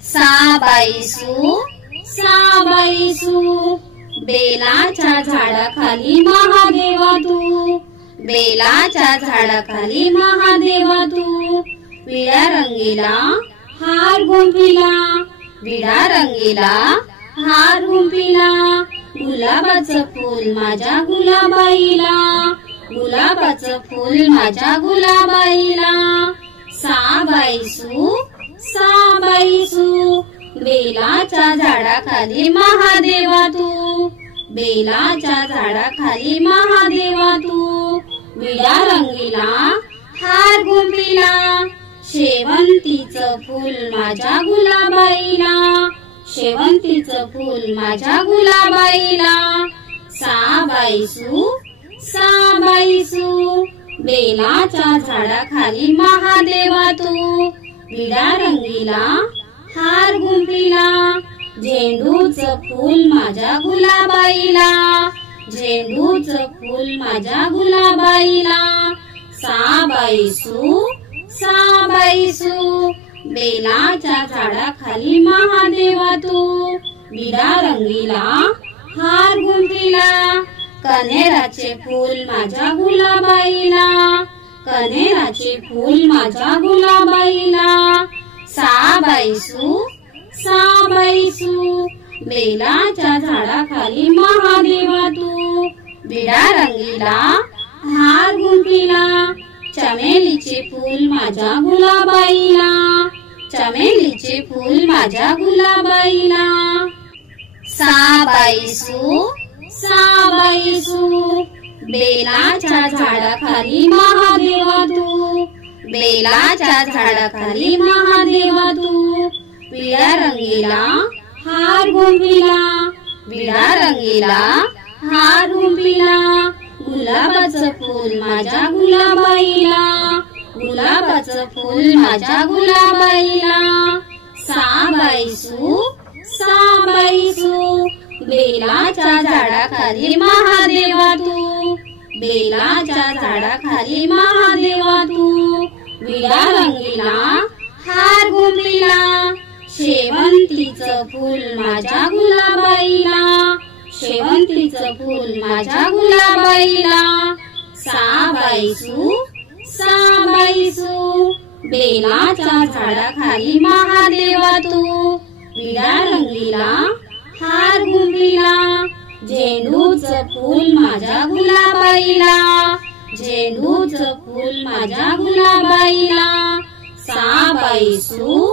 साबाईसू साबाईसू बेलाच्या झाडाखाली महादेवा तू, बेलाच्या झाडाखाली महादेवा तू, विड्या रंगीला हार गुंफिला, विडा रंगीला हार गुंफिला, गुलाबाचं फूल माझ्या गुलाबाईला, गुलाबाचं फूल माझ्या गुलाबाईला, साबाईसू साबाईसू बेलाच्या झाडाखाली महादेवा तू, बेलाच्या झाडाखाली महादेवा तू, विडा रंगीला हार गुंफिला, शेवंतीचं फूल माझ्या गुलाबाईला, शेवंतीचं फूल माझ्या गुलाबाईला, साबाईसू साबाईसू बेलाच्या झाडाखाली महादेवा तू, विडा रंगीला हार गुंफिला, झेंडूचं फूल माझ्या गुलाबाईला, झेंडूचं फूल माझ्या गुलाबाईला, साबाईसू साबाईसू बेलाच्या झाडाखाली महादेवा तू, विडा रंगीला हार गुंफिला, कण्हेराचे फूल माझ्या गुलाबाईला, कण्हेराचे फूल माझ्या गुलाबाईला, साबाईसू साबाईसू बेलाच्या झाडाखाली महादेवा तू, विडा रंगीला हार गुंफिला, चमेलीचे फूल माझ्या गुलाबाईला, चमेलीचे फूल माझ्या गुलाबाईला, साबाईसू साबाईसू बेलाच्या झाडाखाली महादेवा तू, बेलाच्या झाडाखाली महादेवा तू, विड्या रंगीला हार गुंफिला, विडा रंगीला हार गुंफिला, गुलाबाचं फूल माझ्या गुलाबाईला, गुलाबाचं फूल माझ्या गुलाबाईला, साबाईसू साबाईसू बेलाच्या झाडाखाली महादेवा तू, बेलाच्या झाडाखाली महादेवा तू, विडा रंगीला हार गुंफिला, शेवंतीचं फूल माझ्या गुलाबाईला, शेवंतीचं फूल माझ्या गुलाबाईला, साबाईसू साबाईसू बेलाच्या झाडाखाली महादेवा तू, विडा रंगीला हार गुंफिला, झेंडूचं फूल माझ्या गुलाबाईला, झेंडूचं फूल माझ्या गुलाबाईला, साबाईसू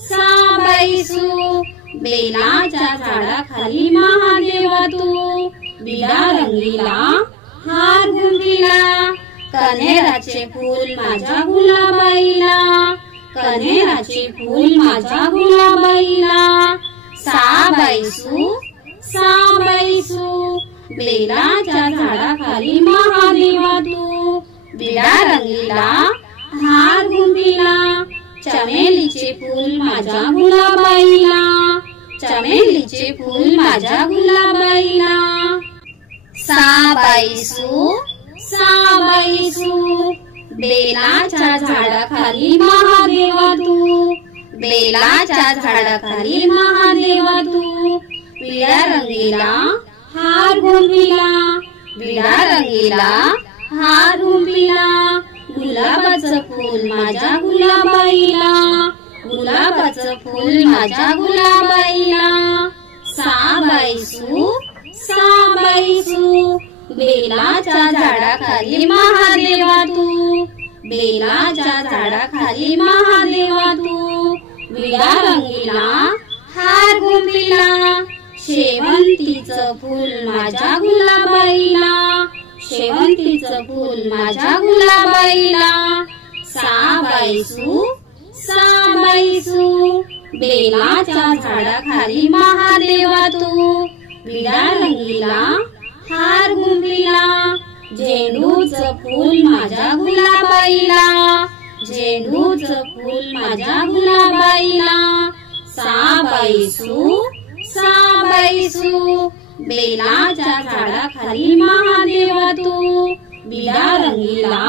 साबाईसू बेलाच्या झाडाखाली महादेवा तू, विडा रंगीला हार गुंफिला, कण्हेराचे फूल माझ्या गुलाबाईला, कण्हेराचे फूल माझ्या गुलाबाईला, साबाईसू साबाईसू बेलाच्या झाडाखाली महादेवा तू, विडा रंगीला हार गुंफिला, चमेलीचे फूल माझ्या गुलाबाईला, चमेलीचे फूल माझ्या गुलाबाईला, साबाईसू साबाईसू बेलाच्या झाडाखाली महादेवा तू, बेलाच्या झाडाखाली महादेवा तू, विडा रंगीला हार गुंफिला, विडा रंगीला हार गुंफिला, गुलाबाचं फूल माझ्या गुलाबाईला, गुलाबाचं फूल माझ्या गुलाबाईला, साबाईसू साबाईसू बेलाच्या झाडाखाली महादेवा तू, बेलाच्या झाडाखाली महादेवा तू, विडा रंगीला हार गुंफिला, शेवंतीचं फूल माझ्या गुलाबाईला, शेवंतीचं फूल माझ्या गुलाबाईला, साबाईसू साबाईसू बेलाच्या झाडाखाली महादेवा तू, विडा रंगीला हार गुंफिला, झेंडूचं फूल माझ्या गुलाबाईला, झेंडूचं फूल माझ्या गुलाबाईला, साबाईसू साबाईसू बेलाच्या झाडाखाली महादेवा तू, विडा रंगीला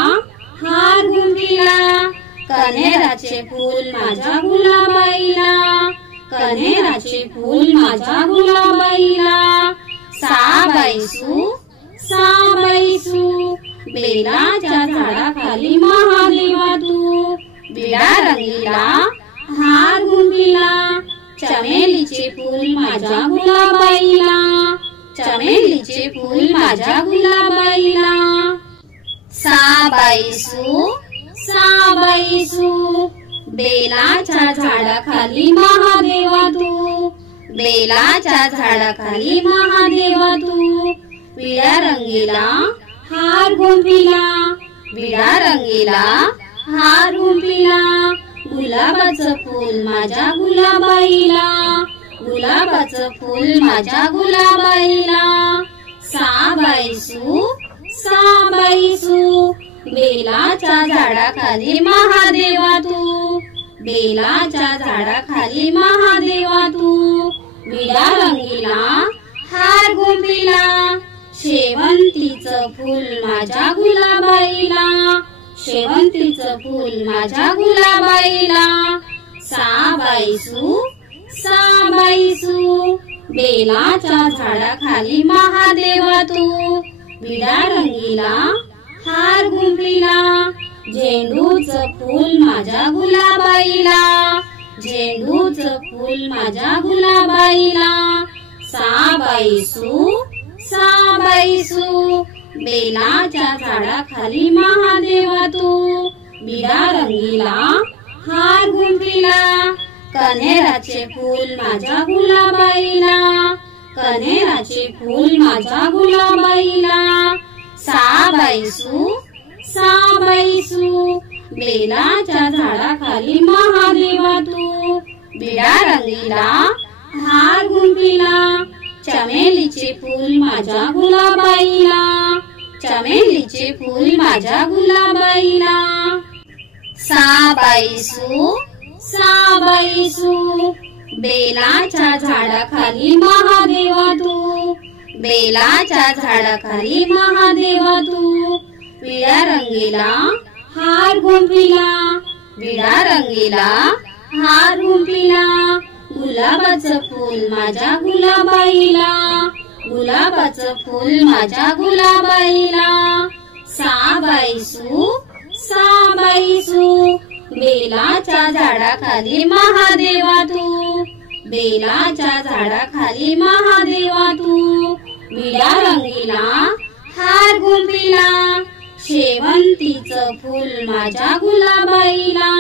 हार गुंफिला, कण्हेराचे फूल माझ्या गुलाबाईला, माझ्या गुलाबाईला, साबाईसू साबाईसू बेलाच्या झाडाखाली महादेवा तू, विडा रंगीला हार गुंफिला, चमेलीचे फूल माझ्या गुलाबाईला, चमेलीचे फूल माझ्या गुलाबाईला, साबाईसू साबाईसू बेलाच्या झाडाखाली महादेवा तू, बेलाच्या झाडाखाली महादेवा तू, विडा रंगीला हार गुंफिला, विडा रंगीला हार गुंफिला, गुलाबाचं फूल माझ्या गुलाबाईला, गुलाबाचं फूल माझ्या गुलाबाईला, साबाईसू साबाईसू बेलाच्या झाडाखाली महादेवा तू, बेलाच्या झाडाखाली महादेवा तू, विडा रंगीला हार गुंफिला, शेवंतीचं फूल माझ्या गुलाबाईला, शेवंतीचं फूल माझ्या गुलाबाईला, साबाईसू साबाईसू बेलाच्या झाडाखाली महादेवा तू, विडा रंगीला हार गुंफिला, झेंडूचं फूल माझ्या गुलाबाईला, झेंडूचं फूल माझ्या गुलाबाईला, साबाईसू साबाईसू बेलाच्या झाडाखाली महादेवा तू, विडा रंगीला हार गुंफिला, कन्हेराचे फूल माझ्या गुलाबाईला, कन्हेराचे फूल माझ्या गुलाबाईला, साबाईसू साबाईसू बेलाच्या झाडाखाली महादेवा तू, विडा रंगीला हार गुंफिला, चमेलीचे फूल माझ्या गुलाबाईला, चमेलीचे फूल माझ्या गुलाबाईला, साबाईसू साबाईसू बेलाच्या झाडाखाली महादेवा तू, बेलाच्या झाडाखाली महादेवा तू, विडा रंगीला हार गुंफिला, विडा रंगीला हार गुंफिला, गुलाबाचं फूल माझ्या गुलाबाईला, गुलाबाचं फूल माझ्या गुलाबाईला, साबाईसू साबाईसू बेलाच्या झाडाखाली महादेवा तू, बेलाच्या झाडाखाली महादेवा तू, विडा रंगीला हार गुंफिला, शेवंतीचं फूल माझ्या गुलाबाईला,